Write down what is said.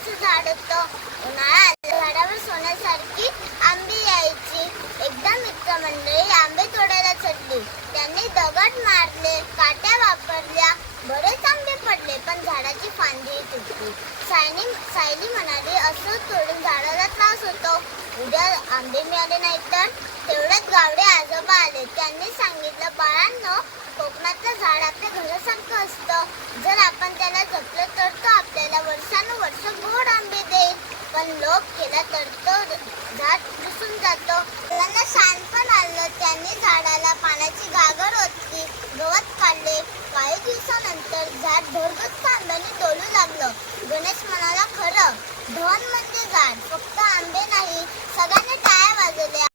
आंब्याचं झाड होतं. उन्हाळा आला, झाडावर सोन्यासारखी आंबे यायची. एकदा मित्रमंडळी आंबे तोडायला चढली. त्यांनी दगड मारले, काट्या वापरल्या, बरेच आंबे पडले, पण झाडाची फांदी तुटली. सायली म्हणाली, असं तोडून झाडाला त्रास होतो. उद्या आंबे मिळाले नाही तर? तेवढ्यात गावडे आजोबा आले. त्यांनी सांगितलं, बाळांनो, कोकणातलं झाड आपल्या घरासारखं असतं. जर आपण त्याला जपलं तर तो आपल्याला वर्षानुवर्ष गोड आंबे देईल. पण लोभ केला तर तो झाड दिसून जातो. मुलांना शहाणपण आलं. त्यांनी झाडाला पाण्याची गागर ओतली, गवत काढले. काही दिवसानंतर झाड भरगच्च आंब्याने डोलू लागलं. गणेश म्हणाला, खरं धन म्हणजे झाड, फक्त आंबे नाही. सगळ्यांनी टाळ्या वाजवल्या.